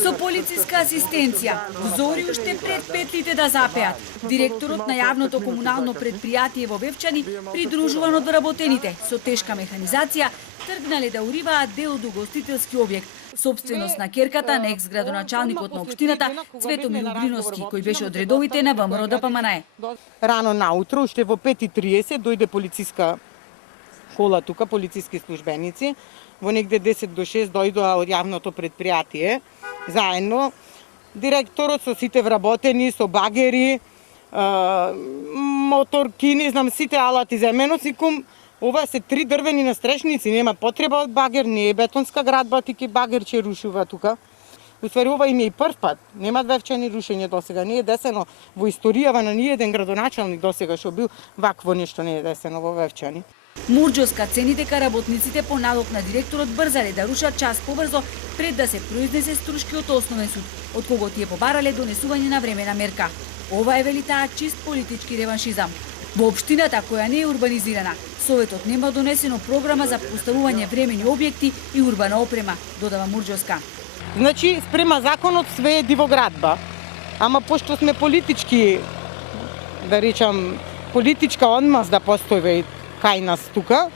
Со полициска асистенција, зори уште пред петлите да запеат, директорот на јавното комунално предпријатие во Вевчани, придружуван од вработените со тешка механизација, тргнале да уриваат дел од угостителски објект, собственост на керката на екс-градоначалникот на општината Цветомир Угриновски, кој беше од редовите на ВМРО ДПМНЕ. Рано наутро, уште во 5:30, дојде полициска кола тука, полициски службеници. Во негде 10 до 6 дојдоа од јавното предпријатие, заедно директорот со сите вработени, со багери, моторки, не знам, сите алати за мене, сикум, ова се 3 дрвени настрешници, нема потреба од багер, не е бетонска градба, тики багер ќе рушува тука. Уствари, ова им е и прв пат, нема Вевчани рушење досега, не е десено во историјава на ниеден градоначалник досега што бил, вакво нешто не е десено во Вевчани. Мурџоска цени дека работниците по налог на директорот брзале да рушат час побрзо пред да се произнесе струшки од основен суд, од кого тие побарале донесување на времена мерка. Ова е, вели таа, чист политички реваншизам. Во општината која не е урбанизирана, Советот нема донесено програма за поставување времени објекти и урбана опрема, додава Мурџоска. Значи, спрема законот све е дивоградба, ама пошто сме политички, да речам, политичка одмаз да постои кај нас тука,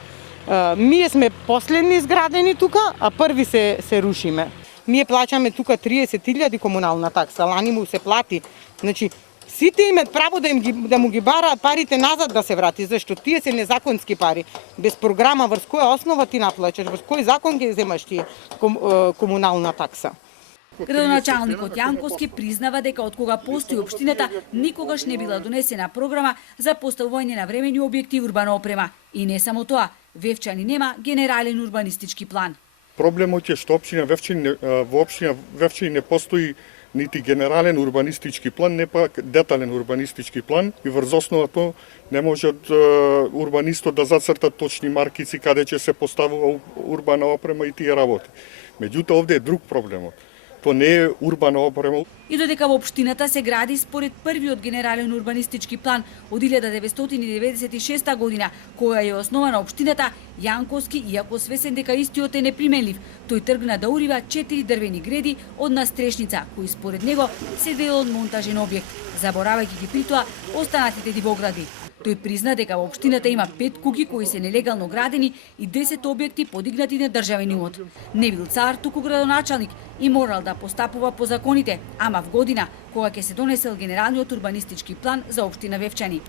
ние сме последни изградени тука, а први се рушиме. Ние плаќаме тука 30.000 комунална такса, лани му се плати. Значи, сите имат право да му ги бараат парите назад да се врати, зашто тие се незаконски пари. Без програма врз која основа ти наплаќаш, врз кој закон ги земаш тие комунална такса. Градоначалникот Јанковски признава дека од кога постои општината никогаш не била донесена програма за поставување на времени објекти и урбана опрема. И не само тоа, Вевчани нема генерален урбанистички план. Проблемот е што во општина Вевчани не постои нити генерален урбанистички план, не пак детален урбанистички план и врз основата не можат урбанистот да зацртат точни маркици каде ќе се поставува урбана опрема и тие работи. Меѓутоа овде е друг проблемот. То не е урбана опрема. И додека во општината се гради според првиот генерален урбанистички план од 1996 година, која е основана општината, Јанковски, иако свесен дека истиот е неприменлив, тој тргна да урива 4 дрвени греди од настрешница, кои според него се дел од монтажен објект, заборавајќи ги при тоа останатите дивогради. Тој призна дека во општината има 5 куги кои се нелегално градени и 10 објекти подигнати на државен имот. Не бил цар, туку градоначалник и морал да постапува по законите, ама в година кога ќе се донесел генералниот урбанистички план за општина Вевчани.